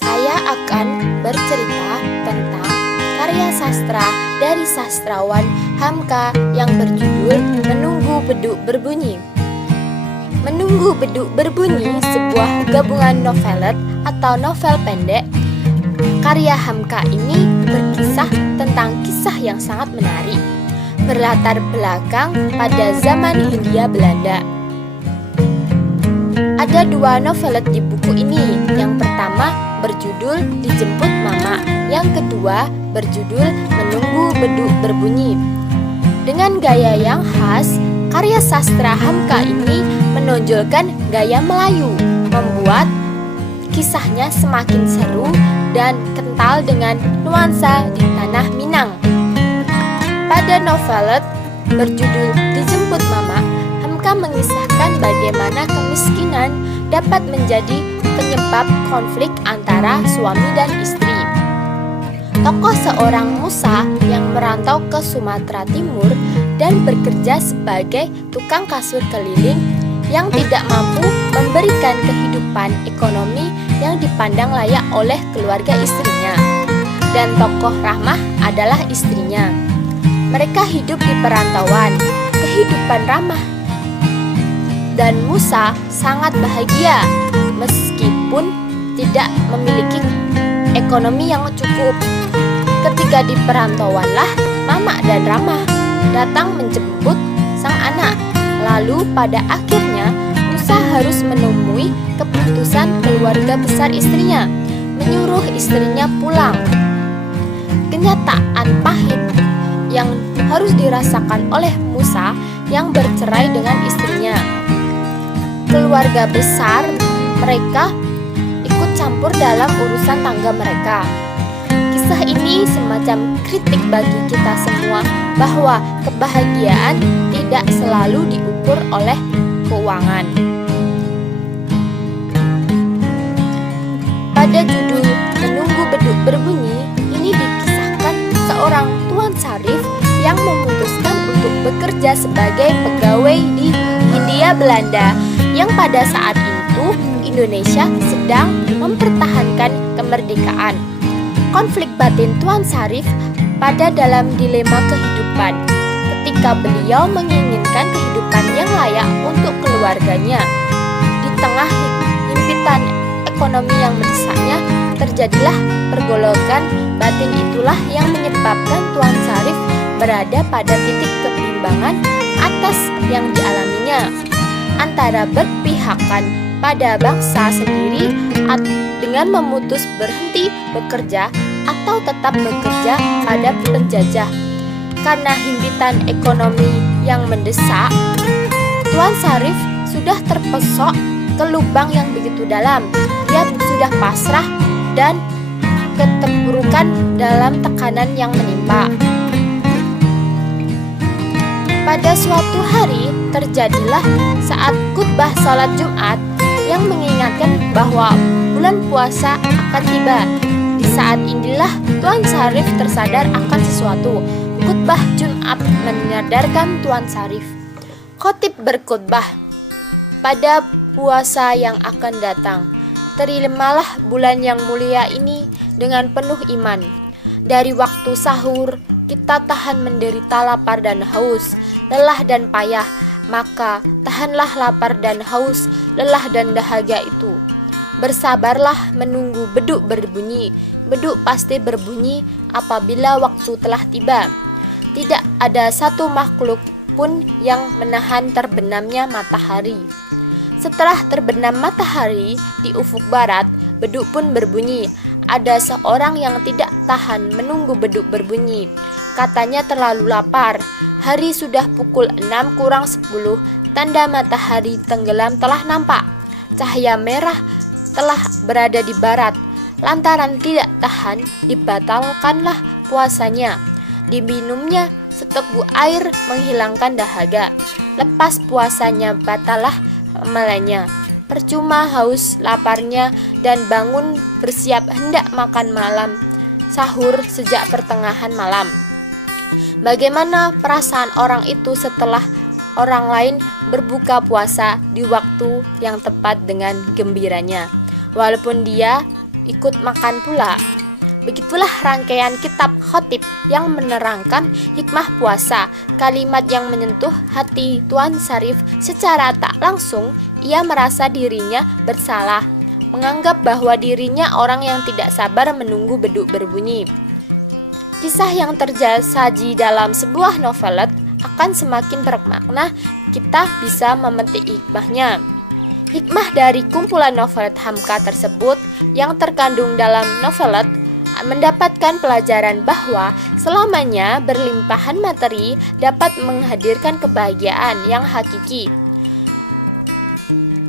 Saya akan bercerita tentang karya sastra dari sastrawan Hamka yang berjudul Menunggu Beduk Berbunyi. Menunggu Beduk Berbunyi, sebuah gabungan novelet atau novel pendek. Karya Hamka ini berkisah tentang kisah yang sangat menarik, berlatar belakang pada zaman Hindia Belanda. Ada dua novelet di buku ini. Yang pertama berjudul Dijemput Mama, yang kedua berjudul Menunggu Beduk Berbunyi. Dengan gaya yang khas, karya sastra Hamka ini menonjolkan gaya Melayu, membuat kisahnya semakin seru dan kental dengan nuansa di tanah Minang. Pada novelet berjudul Dijemput Mama, Hamka mengisahkan bagaimana kemiskinan dapat menjadi penyebab konflik antara suami dan istri. Tokoh seorang Musa yang merantau ke Sumatera Timur dan bekerja sebagai tukang kasur keliling yang tidak mampu memberikan kehidupan ekonomi yang dipandang layak oleh keluarga istrinya. Dan tokoh Rahmah adalah istrinya. Mereka hidup di perantauan. Kehidupan Rahmah dan Musa sangat bahagia meskipun tidak memiliki ekonomi yang cukup. Ketika di perantauanlah Mama dan Rahmah datang menjemput sang anak. Lalu pada akhirnya Musa harus menemui keputusan keluarga besar istrinya, menyuruh istrinya pulang. Kenyataan pahit yang harus dirasakan oleh Musa yang bercerai dengan istrinya. Keluarga besar mereka ikut campur dalam urusan tangga mereka. Kisah ini semacam kritik bagi kita semua bahwa kebahagiaan tidak selalu diukur oleh keuangan. Pada judul Menunggu Beduk Berbunyi ini dikisahkan seorang Tuan Syarif yang memutuskan untuk bekerja sebagai pegawai di Hindia Belanda, yang pada saat itu Indonesia sedang mempertahankan kemerdekaan. Konflik batin Tuan Syarif pada dalam dilema kehidupan ketika beliau menginginkan kehidupan yang layak untuk keluarganya. Di tengah himpitan ekonomi yang mendesaknya, terjadilah pergolakan batin. Itulah yang menyebabkan Tuan Syarif berada pada titik kebimbangan atas yang dialaminya, antara berpihakan pada bangsa sendiri dengan memutus berhenti bekerja atau tetap bekerja pada penjajah. Karena himpitan ekonomi yang mendesak, Tuan Syarif sudah terpesok ke lubang yang begitu dalam. Dia sudah pasrah dan keterpurukan dalam tekanan yang menimpa. Pada suatu hari terjadilah saat khutbah salat Jumat yang mengingatkan bahwa bulan puasa akan tiba. Di saat inilah Tuan Syarif tersadar akan sesuatu. Khutbah Jumat menyadarkan Tuan Syarif. Khotib berkhutbah, pada puasa yang akan datang, terimalah bulan yang mulia ini dengan penuh iman. Dari waktu sahur kita tahan menderita lapar dan haus, lelah dan payah, maka tahanlah lapar dan haus, lelah dan dahaga itu. Bersabarlah menunggu beduk berbunyi. Beduk pasti berbunyi apabila waktu telah tiba. Tidak ada satu makhluk pun yang menahan terbenamnya matahari. Setelah terbenam matahari di ufuk barat, beduk pun berbunyi. Ada seorang yang tidak tahan menunggu beduk berbunyi. Katanya terlalu lapar. Hari sudah pukul 6 kurang 10, tanda matahari tenggelam telah nampak. Cahaya merah telah berada di barat. Lantaran tidak tahan, dibatalkanlah puasanya. Diminumnya seteguk air menghilangkan dahaga. Lepas puasanya batalah amalannya. Percuma haus laparnya dan bangun bersiap hendak makan malam sahur sejak pertengahan malam. Bagaimana perasaan orang itu setelah orang lain berbuka puasa di waktu yang tepat dengan gembiranya? Walaupun dia ikut makan pula. Begitulah rangkaian kitab khotib yang menerangkan hikmah puasa. Kalimat yang menyentuh hati Tuan Syarif secara tak langsung. Ia merasa dirinya bersalah, menganggap bahwa dirinya orang yang tidak sabar menunggu beduk berbunyi. Kisah yang tersaji dalam sebuah novelet akan semakin bermakna. Kita bisa memetik hikmahnya. Hikmah dari kumpulan novelet Hamka tersebut yang terkandung dalam novelet mendapatkan pelajaran bahwa selamanya berlimpahan materi dapat menghadirkan kebahagiaan yang hakiki,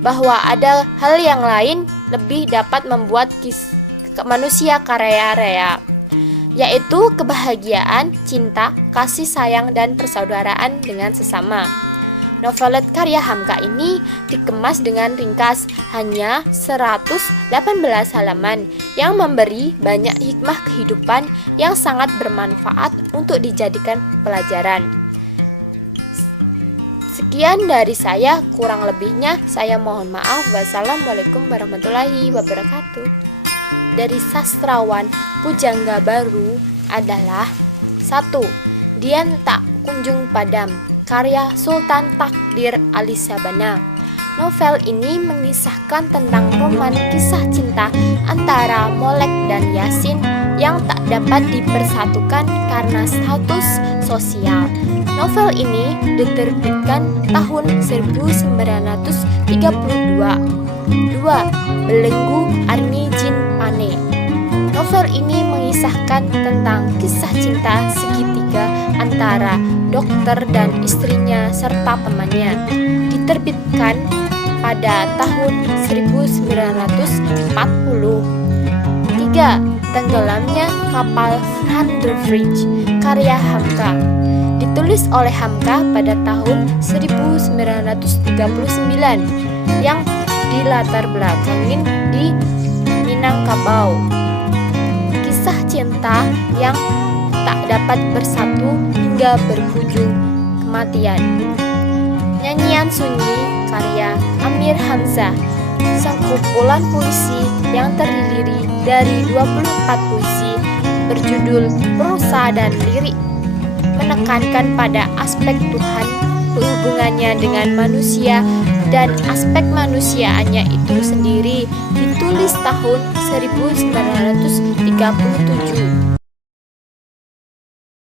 bahwa ada hal yang lain lebih dapat membuat manusia kaya raya, yaitu kebahagiaan, cinta, kasih sayang, dan persaudaraan dengan sesama. Novelet karya Hamka ini dikemas dengan ringkas, hanya 118 halaman, yang memberi banyak hikmah kehidupan yang sangat bermanfaat untuk dijadikan pelajaran. Sekian dari saya, kurang lebihnya saya mohon maaf. Wassalamualaikum warahmatullahi wabarakatuh. Dari sastrawan pujangga baru adalah 1. Dian Tak Kunjung Padam, karya Sultan Takdir Ali Sabana. Novel ini mengisahkan tentang roman kisah cinta antara Molek dan Yasin yang tak dapat dipersatukan karena status sosial. Novel ini diterbitkan tahun 1932. 2. Belenggu Army Jin Pane. Novel ini mengisahkan tentang kisah cinta segitiga antara dokter dan istrinya serta temannya. Diterbitkan pada tahun 1940. 3. Tenggelamnya kapal Van der Vries, karya Hamka. Ditulis oleh Hamka pada tahun 1939 yang dilatar belakangin di Minangkabau. Kisah cinta yang tak dapat bersatu hingga berujung kematian. Nyanyian Sunyi, karya Amir Hamzah. Sengkumpulan puisi yang terdiri dari 24 puisi berjudul prosa dan lirik, menekankan pada aspek Tuhan, hubungannya dengan manusia, dan aspek manusiaannya itu sendiri. Ditulis tahun 1937.